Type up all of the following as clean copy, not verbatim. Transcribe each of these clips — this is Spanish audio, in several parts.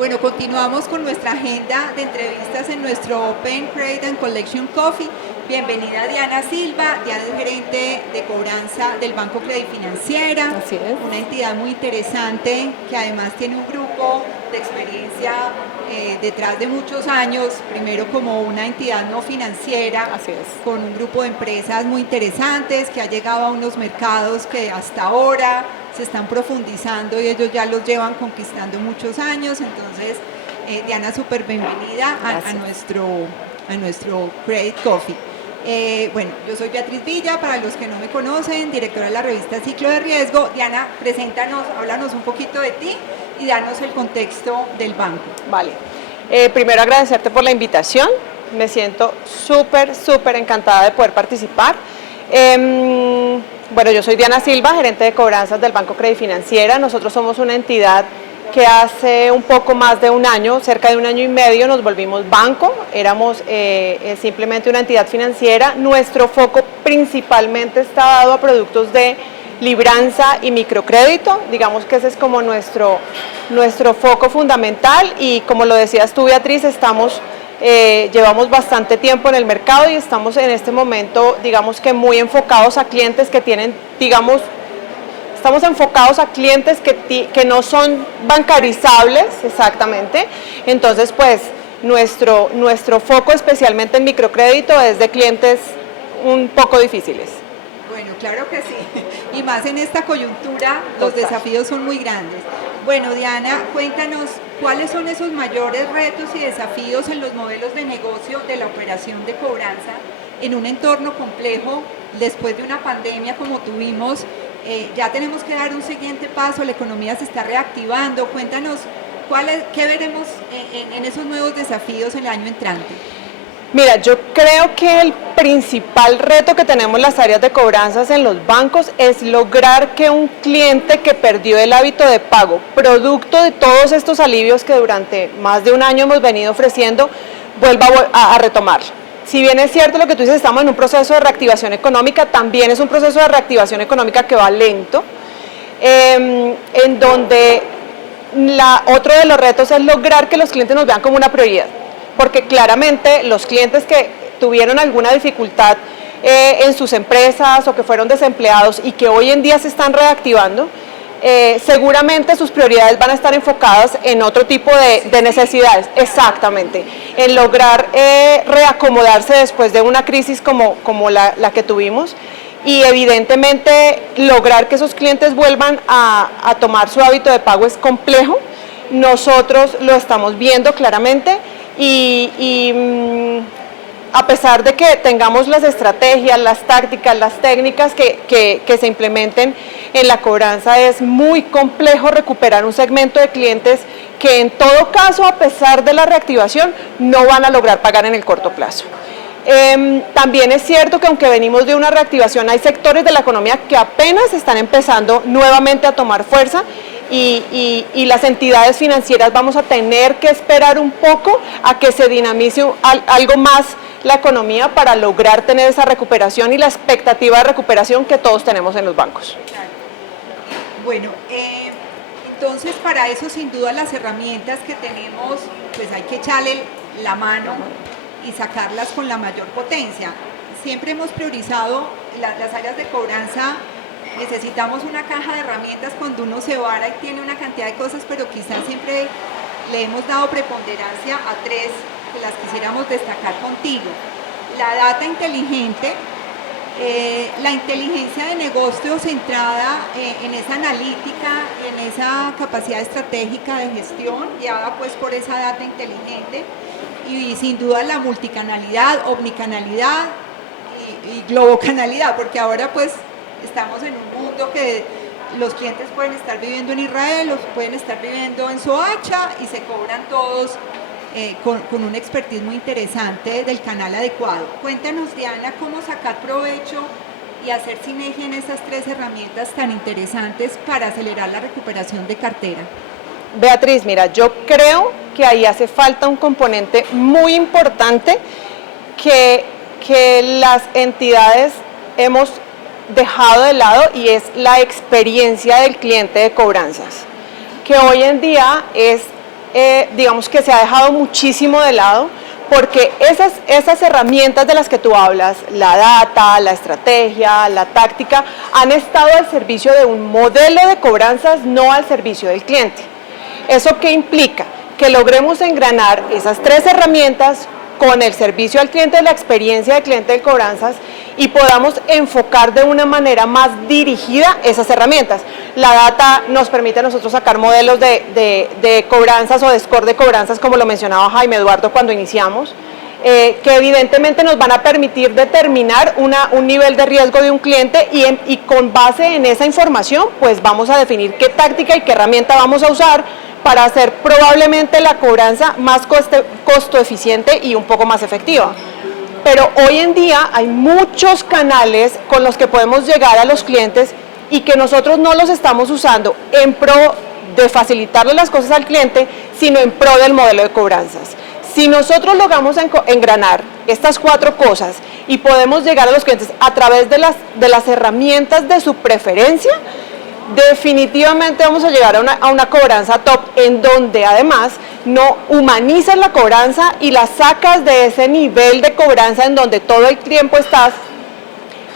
Bueno, continuamos con nuestra agenda de entrevistas en nuestro Open Credit and Collection Coffee. Bienvenida Diana Silva. Diana es gerente de cobranza del Banco Credit Financiera. Así es. Una entidad muy interesante que además tiene un grupo de experiencia detrás de muchos años, primero como una entidad no financiera, Así es, con un grupo de empresas muy interesantes que ha llegado a unos mercados que hasta ahora se están profundizando y ellos ya los llevan conquistando muchos años. Entonces, Diana, súper bienvenida a nuestro Credit Coffee. Bueno, yo soy Beatriz Villa, para los que no me conocen, directora de la revista Ciclo de Riesgo. Diana, preséntanos, háblanos un poquito de ti y danos el contexto del banco. vale. Primero agradecerte por la invitación, me siento súper encantada de poder participar. Bueno, yo soy Diana Silva, gerente de cobranzas del Banco Credit Financiera. Nosotros somos una entidad que hace un poco más de un año, cerca de un año y medio, nos volvimos banco. Éramos simplemente una entidad financiera. Nuestro foco principalmente está dado a productos de libranza y microcrédito. Digamos que ese es como nuestro foco fundamental, y como lo decías tú, Beatriz, llevamos bastante tiempo en el mercado y estamos en este momento, digamos que muy enfocados a clientes que tienen, estamos enfocados a clientes que no son bancarizables, exactamente. Entonces, pues, nuestro foco especialmente en microcrédito es de clientes un poco difíciles. Bueno, claro que sí. Y más en esta coyuntura, los desafíos son muy grandes. Bueno, Diana, cuéntanos cuáles son esos mayores retos y desafíos en los modelos de negocio de la operación de cobranza en un entorno complejo después de una pandemia como tuvimos. Ya tenemos que dar un siguiente paso, la economía se está reactivando. Cuéntanos qué veremos en esos nuevos desafíos el año entrante. Mira, yo creo que el principal reto que tenemos las áreas de cobranzas en los bancos es lograr que un cliente que perdió el hábito de pago, producto de todos estos alivios que durante más de un año hemos venido ofreciendo, vuelva a retomar. Si bien es cierto lo que tú dices, estamos en un proceso de reactivación económica, también es un proceso de reactivación económica que va lento, en donde otro de los retos es lograr que los clientes nos vean como una prioridad. Porque claramente los clientes que tuvieron alguna dificultad en sus empresas o que fueron desempleados y que hoy en día se están reactivando, seguramente sus prioridades van a estar enfocadas en otro tipo de necesidades, exactamente, en lograr reacomodarse después de una crisis como la que tuvimos, y evidentemente lograr que esos clientes vuelvan a tomar su hábito de pago es complejo. Nosotros lo estamos viendo claramente. Y a pesar de que tengamos las estrategias, las tácticas, las técnicas que se implementen en la cobranza, es muy complejo recuperar un segmento de clientes que en todo caso, a pesar de la reactivación, no van a lograr pagar en el corto plazo. También es cierto que aunque venimos de una reactivación, hay sectores de la economía que apenas están empezando nuevamente a tomar fuerza, y las entidades financieras vamos a tener que esperar un poco a que se dinamice algo más la economía para lograr tener esa recuperación y la expectativa de recuperación que todos tenemos en los bancos. Bueno, entonces para eso sin duda las herramientas que tenemos, pues hay que echarle la mano y sacarlas con la mayor potencia. Siempre hemos priorizado las áreas de cobranza. Necesitamos una caja de herramientas cuando uno se vara y tiene una cantidad de cosas, pero quizás siempre le hemos dado preponderancia a tres que las quisiéramos destacar contigo. La data inteligente, la inteligencia de negocio centrada en esa analítica y en esa capacidad estratégica de gestión guiada pues por esa data inteligente, y sin duda la multicanalidad, omnicanalidad y globocanalidad, porque ahora pues estamos en un mundo que los clientes pueden estar viviendo en Israel, los pueden estar viviendo en Soacha y se cobran todos con una expertise muy interesante del canal adecuado. Cuéntanos, Diana, cómo sacar provecho y hacer sinergia en esas tres herramientas tan interesantes para acelerar la recuperación de cartera. Beatriz, mira, yo creo que ahí hace falta un componente muy importante que las entidades hemos dejado de lado, y es la experiencia del cliente de cobranzas, que hoy en día es digamos que se ha dejado muchísimo de lado, porque esas herramientas de las que tú hablas, la data, la estrategia, la táctica, han estado al servicio de un modelo de cobranzas, no al servicio del cliente. ¿Eso qué implica? Que logremos engranar esas tres herramientas con el servicio al cliente, la experiencia del cliente de cobranzas, y podamos enfocar de una manera más dirigida esas herramientas. La data nos permite a nosotros sacar modelos de cobranzas o de score de cobranzas, como lo mencionaba Jaime Eduardo cuando iniciamos, que evidentemente nos van a permitir determinar un nivel de riesgo de un cliente y con base en esa información pues vamos a definir qué táctica y qué herramienta vamos a usar para hacer probablemente la cobranza más costo eficiente y un poco más efectiva. Pero hoy en día hay muchos canales con los que podemos llegar a los clientes y que nosotros no los estamos usando en pro de facilitarle las cosas al cliente, sino en pro del modelo de cobranzas. Si nosotros logramos engranar estas cuatro cosas y podemos llegar a los clientes a través de las herramientas de su preferencia, definitivamente vamos a llegar a una cobranza top en donde además no humanizas la cobranza y la sacas de ese nivel de cobranza en donde todo el tiempo estás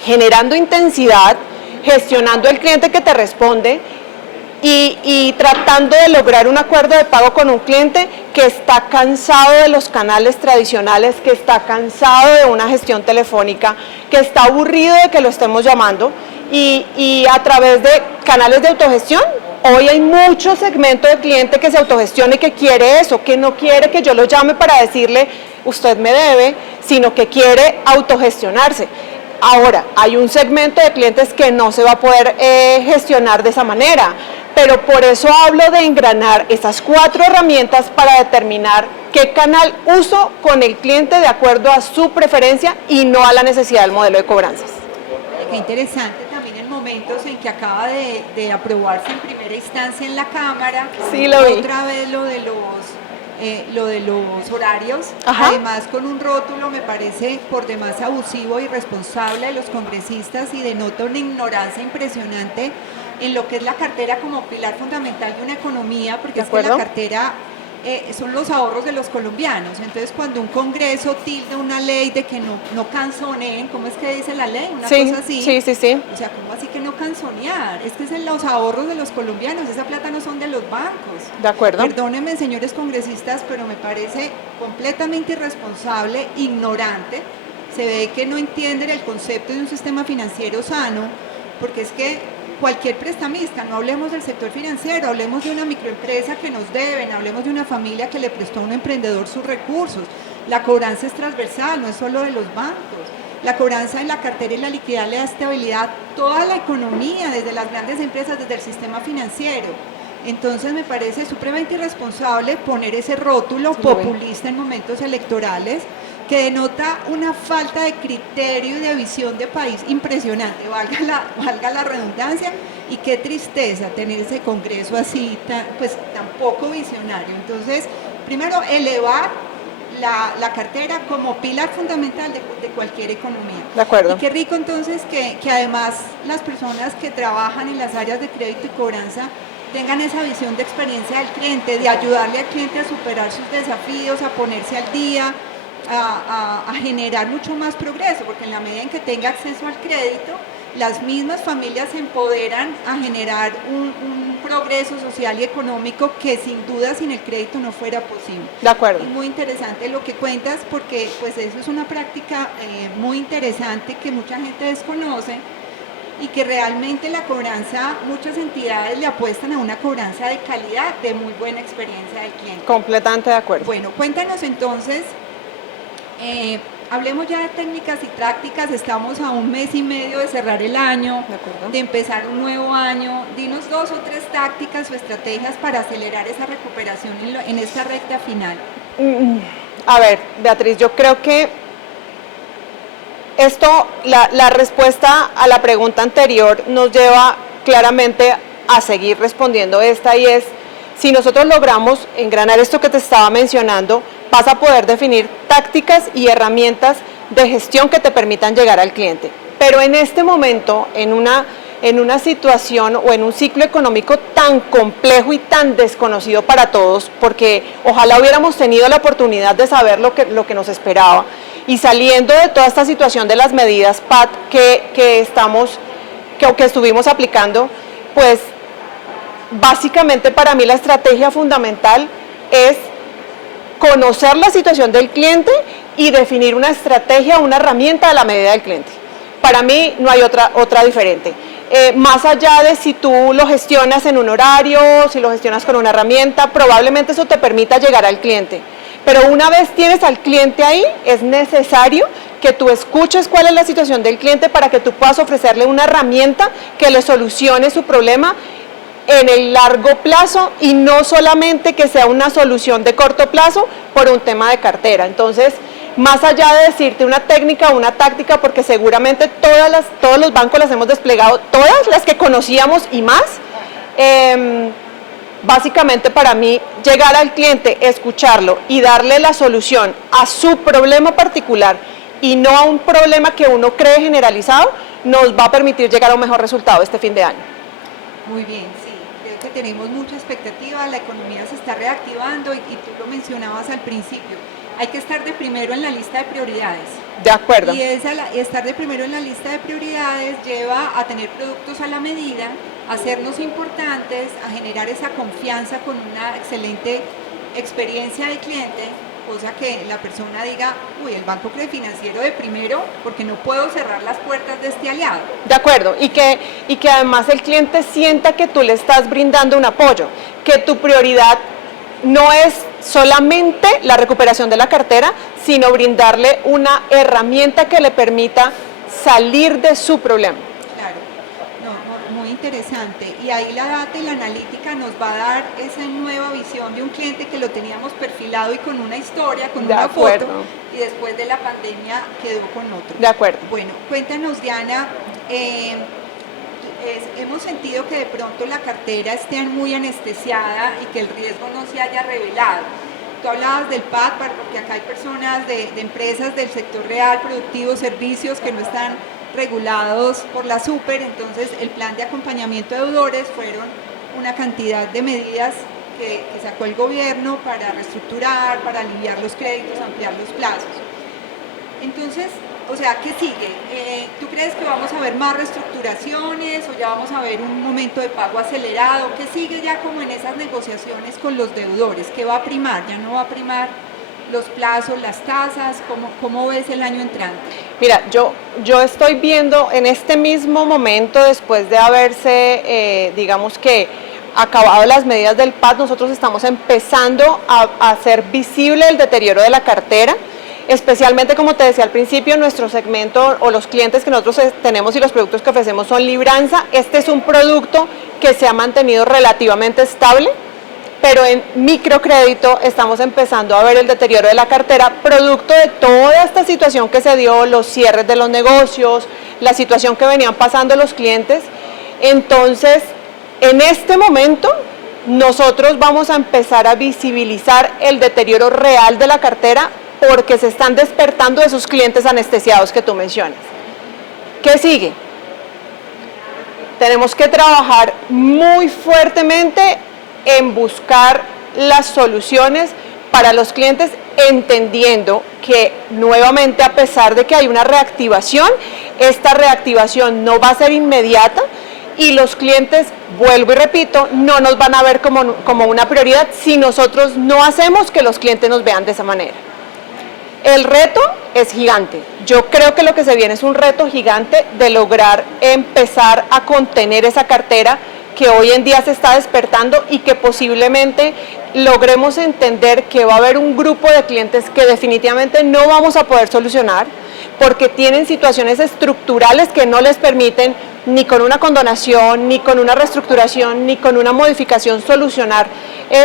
generando intensidad, gestionando el cliente que te responde y tratando de lograr un acuerdo de pago con un cliente que está cansado de los canales tradicionales, que está cansado de una gestión telefónica, que está aburrido de que lo estemos llamando. Y a través de canales de autogestión, hoy hay mucho segmento de cliente que se autogestiona y que quiere eso, que no quiere que yo lo llame para decirle, usted me debe, sino que quiere autogestionarse. Ahora, hay un segmento de clientes que no se va a poder gestionar de esa manera, pero por eso hablo de engranar esas cuatro herramientas para determinar qué canal uso con el cliente de acuerdo a su preferencia y no a la necesidad del modelo de cobranzas. Qué interesante también en momentos en que acaba de aprobarse en primera instancia en la Cámara, sí, lo vi. Otra vez lo de los horarios, ajá, además con un rótulo me parece por demás abusivo y irresponsable de los congresistas y denota una ignorancia impresionante en lo que es la cartera como pilar fundamental de una economía, porque es que la cartera son los ahorros de los colombianos. Entonces cuando un congreso tilda una ley de que no canzoneen, ¿cómo es que dice la ley? Una sí, cosa así. Sí. O sea, ¿cómo así que no canzonear? Es que son los ahorros de los colombianos, esa plata no son de los bancos. De acuerdo. Perdónenme, señores congresistas, pero me parece completamente irresponsable, ignorante. Se ve que no entienden el concepto de un sistema financiero sano, porque es que cualquier prestamista, no hablemos del sector financiero, hablemos de una microempresa que nos deben, hablemos de una familia que le prestó a un emprendedor sus recursos. La cobranza es transversal, no es solo de los bancos. La cobranza en la cartera y la liquidez le da estabilidad a toda la economía, desde las grandes empresas, desde el sistema financiero. Entonces me parece supremamente irresponsable poner ese rótulo populista en momentos electorales, que denota una falta de criterio y de visión de país impresionante, valga la redundancia, y qué tristeza tener ese congreso así, tan poco visionario. Entonces, primero, elevar la cartera como pilar fundamental de cualquier economía. De acuerdo. Y qué rico entonces que además las personas que trabajan en las áreas de crédito y cobranza tengan esa visión de experiencia del cliente, de ayudarle al cliente a superar sus desafíos, a ponerse al día, a generar mucho más progreso, porque en la medida en que tenga acceso al crédito, las mismas familias se empoderan a generar un progreso social y económico que sin duda sin el crédito no fuera posible. De acuerdo. Es muy interesante lo que cuentas, porque pues eso es una práctica muy interesante que mucha gente desconoce y que realmente la cobranza, muchas entidades le apuestan a una cobranza de calidad, de muy buena experiencia del cliente. Completamente de acuerdo. Bueno, cuéntanos entonces, hablemos ya de técnicas y prácticas, estamos a un mes y medio de cerrar el año, de empezar un nuevo año. Dinos 2 o 3 tácticas o estrategias para acelerar esa recuperación en esta recta final. A ver, Beatriz, yo creo que la respuesta a la pregunta anterior nos lleva claramente a seguir respondiendo esta, y es, si nosotros logramos engranar esto que te estaba mencionando, vas a poder definir tácticas y herramientas de gestión que te permitan llegar al cliente. Pero en este momento, en en una situación o en un ciclo económico tan complejo y tan desconocido para todos, porque ojalá hubiéramos tenido la oportunidad de saber lo que nos esperaba, y saliendo de toda esta situación de las medidas PAT que estuvimos aplicando, pues básicamente para mí la estrategia fundamental es conocer la situación del cliente y definir una estrategia, una herramienta a la medida del cliente. Para mí no hay otra diferente. Más allá de si tú lo gestionas en un horario, si lo gestionas con una herramienta, probablemente eso te permita llegar al cliente. Pero una vez tienes al cliente ahí, es necesario que tú escuches cuál es la situación del cliente para que tú puedas ofrecerle una herramienta que le solucione su problema en el largo plazo y no solamente que sea una solución de corto plazo por un tema de cartera. Entonces, más allá de decirte una técnica o una táctica, porque seguramente todos los bancos las hemos desplegado, todas las que conocíamos y más, básicamente para mí llegar al cliente, escucharlo y darle la solución a su problema particular y no a un problema que uno cree generalizado, nos va a permitir llegar a un mejor resultado este fin de año. Muy bien, sí, creo que tenemos mucha expectativa, la economía se está reactivando y tú lo mencionabas al principio, hay que estar de primero en la lista de prioridades. De acuerdo. Y estar de primero en la lista de prioridades lleva a tener productos a la medida, a hacernos importantes, a generar esa confianza con una excelente experiencia del cliente, cosa que la persona diga, uy, el Banco Credifinanciero de primero, porque no puedo cerrar las puertas de este aliado. De acuerdo, y que además el cliente sienta que tú le estás brindando un apoyo, que tu prioridad no es solamente la recuperación de la cartera, sino brindarle una herramienta que le permita salir de su problema. Claro, muy interesante. Y ahí la data y la analítica nos va a dar esa nueva visión de un cliente que lo teníamos perfilado y con una historia, con una foto, y después de la pandemia quedó con otro. De acuerdo. Bueno, cuéntanos, Diana, hemos sentido que de pronto la cartera esté muy anestesiada y que el riesgo no se haya revelado. Tú hablabas del PAT, porque acá hay personas de empresas del sector real, productivos, servicios que no están regulados por la SUPER, entonces el plan de acompañamiento de deudores fueron una cantidad de medidas que sacó el gobierno para reestructurar, para aliviar los créditos, ampliar los plazos. Entonces, o sea, ¿qué sigue? ¿Tú crees que vamos a ver más reestructuraciones o ya vamos a ver un momento de pago acelerado? ¿Qué sigue ya como en esas negociaciones con los deudores? ¿Qué va a primar? ¿Ya no va a primar los plazos, las tasas? ¿Cómo ves el año entrante? Mira, yo estoy viendo en este mismo momento, después de haberse, digamos que, acabado las medidas del PAT, nosotros estamos empezando a hacer visible el deterioro de la cartera. Especialmente, como te decía al principio, nuestro segmento o los clientes que nosotros tenemos y los productos que ofrecemos son libranza. Este es un producto que se ha mantenido relativamente estable, pero en microcrédito estamos empezando a ver el deterioro de la cartera, producto de toda esta situación que se dio, los cierres de los negocios, la situación que venían pasando los clientes. Entonces, en este momento, nosotros vamos a empezar a visibilizar el deterioro real de la cartera, porque se están despertando esos clientes anestesiados que tú mencionas. ¿Qué sigue? Tenemos que trabajar muy fuertemente en buscar las soluciones para los clientes, entendiendo que nuevamente, a pesar de que hay una reactivación, esta reactivación no va a ser inmediata y los clientes, vuelvo y repito, no nos van a ver como una prioridad si nosotros no hacemos que los clientes nos vean de esa manera. El reto es gigante. Yo creo que lo que se viene es un reto gigante de lograr empezar a contener esa cartera que hoy en día se está despertando y que posiblemente logremos entender que va a haber un grupo de clientes que definitivamente no vamos a poder solucionar porque tienen situaciones estructurales que no les permiten ni con una condonación, ni con una reestructuración, ni con una modificación solucionar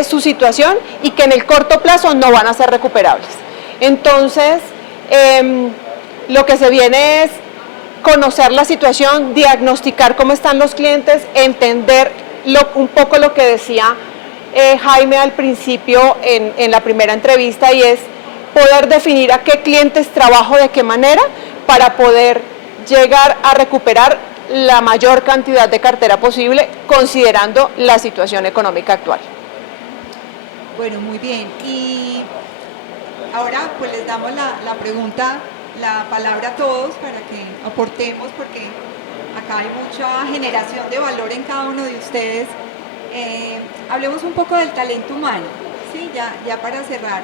su situación y que en el corto plazo no van a ser recuperables. Entonces, lo que se viene es conocer la situación, diagnosticar cómo están los clientes, entender un poco lo que decía Jaime al principio en la primera entrevista, y es poder definir a qué clientes trabajo de qué manera para poder llegar a recuperar la mayor cantidad de cartera posible, considerando la situación económica actual. Bueno, muy bien. Y ahora pues les damos la pregunta, la palabra a todos para que aportemos, porque acá hay mucha generación de valor en cada uno de ustedes. Hablemos un poco del talento humano, ¿sí? Ya para cerrar.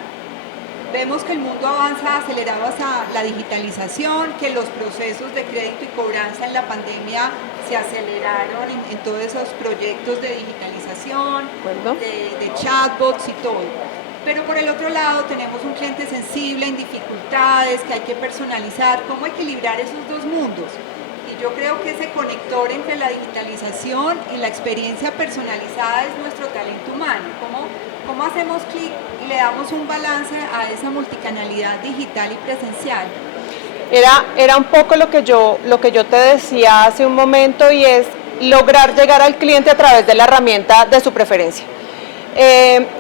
Vemos que el mundo avanza acelerado hacia la digitalización, que los procesos de crédito y cobranza en la pandemia se aceleraron en todos esos proyectos de digitalización, de chatbots y todo. Pero por el otro lado tenemos un cliente sensible en dificultades que hay que personalizar. ¿Cómo equilibrar esos dos mundos? Y yo creo que ese conector entre la digitalización y la experiencia personalizada es nuestro talento humano. ¿Cómo hacemos clic y le damos un balance a esa multicanalidad digital y presencial? Era un poco lo que yo te decía hace un momento, y es lograr llegar al cliente a través de la herramienta de su preferencia.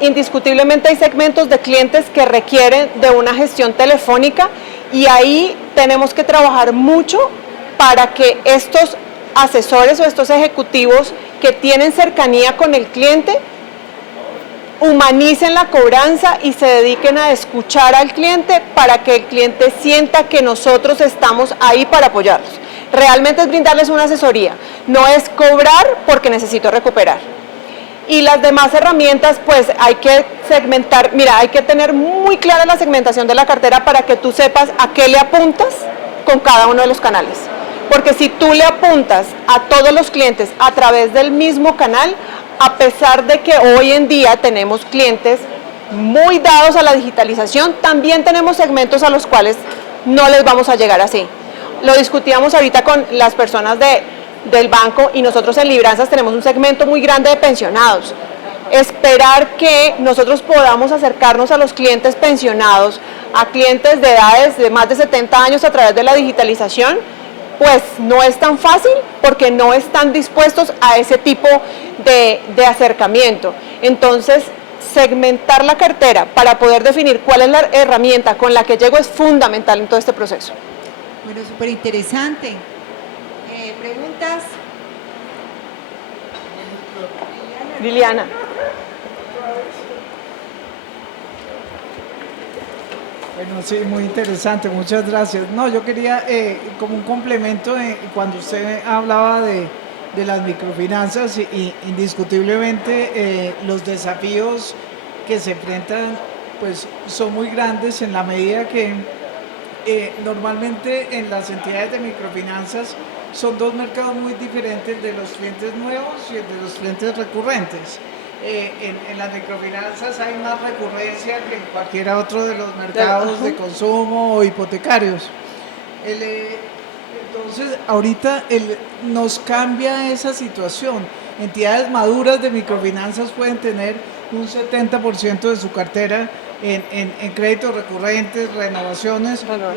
Indiscutiblemente hay segmentos de clientes que requieren de una gestión telefónica, y ahí tenemos que trabajar mucho para que estos asesores o estos ejecutivos que tienen cercanía con el cliente humanicen la cobranza y se dediquen a escuchar al cliente para que el cliente sienta que nosotros estamos ahí para apoyarlos. Realmente es brindarles una asesoría, no es cobrar porque necesito recuperar. Y las demás herramientas, pues hay que segmentar, mira, hay que tener muy clara la segmentación de la cartera para que tú sepas a qué le apuntas con cada uno de los canales. Porque si tú le apuntas a todos los clientes a través del mismo canal, a pesar de que hoy en día tenemos clientes muy dados a la digitalización, también tenemos segmentos a los cuales no les vamos a llegar así. Lo discutíamos ahorita con las personas del banco, y nosotros en Libranzas tenemos un segmento muy grande de pensionados. Esperar que nosotros podamos acercarnos a los clientes pensionados, a clientes de edades de más de 70 años a través de la digitalización, pues no es tan fácil porque no están dispuestos a ese tipo de acercamiento. Entonces, segmentar la cartera para poder definir cuál es la herramienta con la que llego es fundamental en todo este proceso. Bueno, súper interesante. ¿Preguntas? Liliana. Bueno, sí, muy interesante, muchas gracias. No, yo quería, como un complemento, cuando usted hablaba de las microfinanzas, y indiscutiblemente los desafíos que se enfrentan pues son muy grandes, en la medida que normalmente en las entidades de microfinanzas son dos mercados muy diferentes, de los clientes nuevos y de los clientes recurrentes. En las microfinanzas hay más recurrencia que en cualquier otro de los mercados de consumo o hipotecarios. Entonces, ahorita nos cambia esa situación. Entidades maduras de microfinanzas pueden tener un 70% de su cartera en créditos recurrentes, renovaciones, un 30%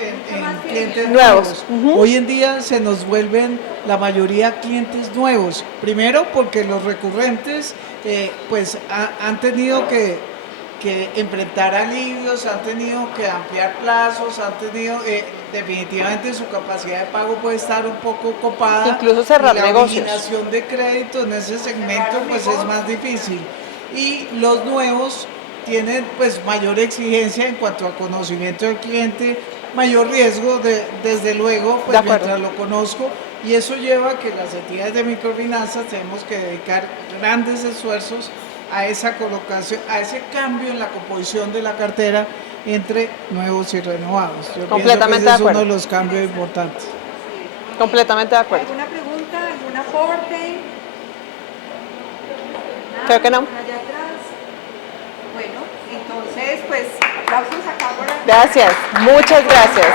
en clientes nuevos. Hoy en día se nos vuelven la mayoría clientes nuevos. Primero porque los recurrentes pues han tenido que enfrentar alivios, han tenido que ampliar plazos, han tenido definitivamente su capacidad de pago puede estar un poco copada. Incluso cerrar la negocios. La originación de crédito en ese segmento pues es más difícil. Y los nuevos tienen pues mayor exigencia en cuanto a conocimiento del cliente, mayor riesgo desde luego, pues mientras lo conozco, y eso lleva a que las entidades de microfinanzas tenemos que dedicar grandes esfuerzos a esa colocación, a ese cambio en la composición de la cartera entre nuevos y renovados. Yo Completamente pienso que ese de acuerdo. es uno de los cambios importantes. Completamente de acuerdo. ¿Alguna pregunta? ¿Algún aporte? Creo que no. Allá atrás. Bueno, entonces, pues, aplausos acá por... Gracias, muchas gracias.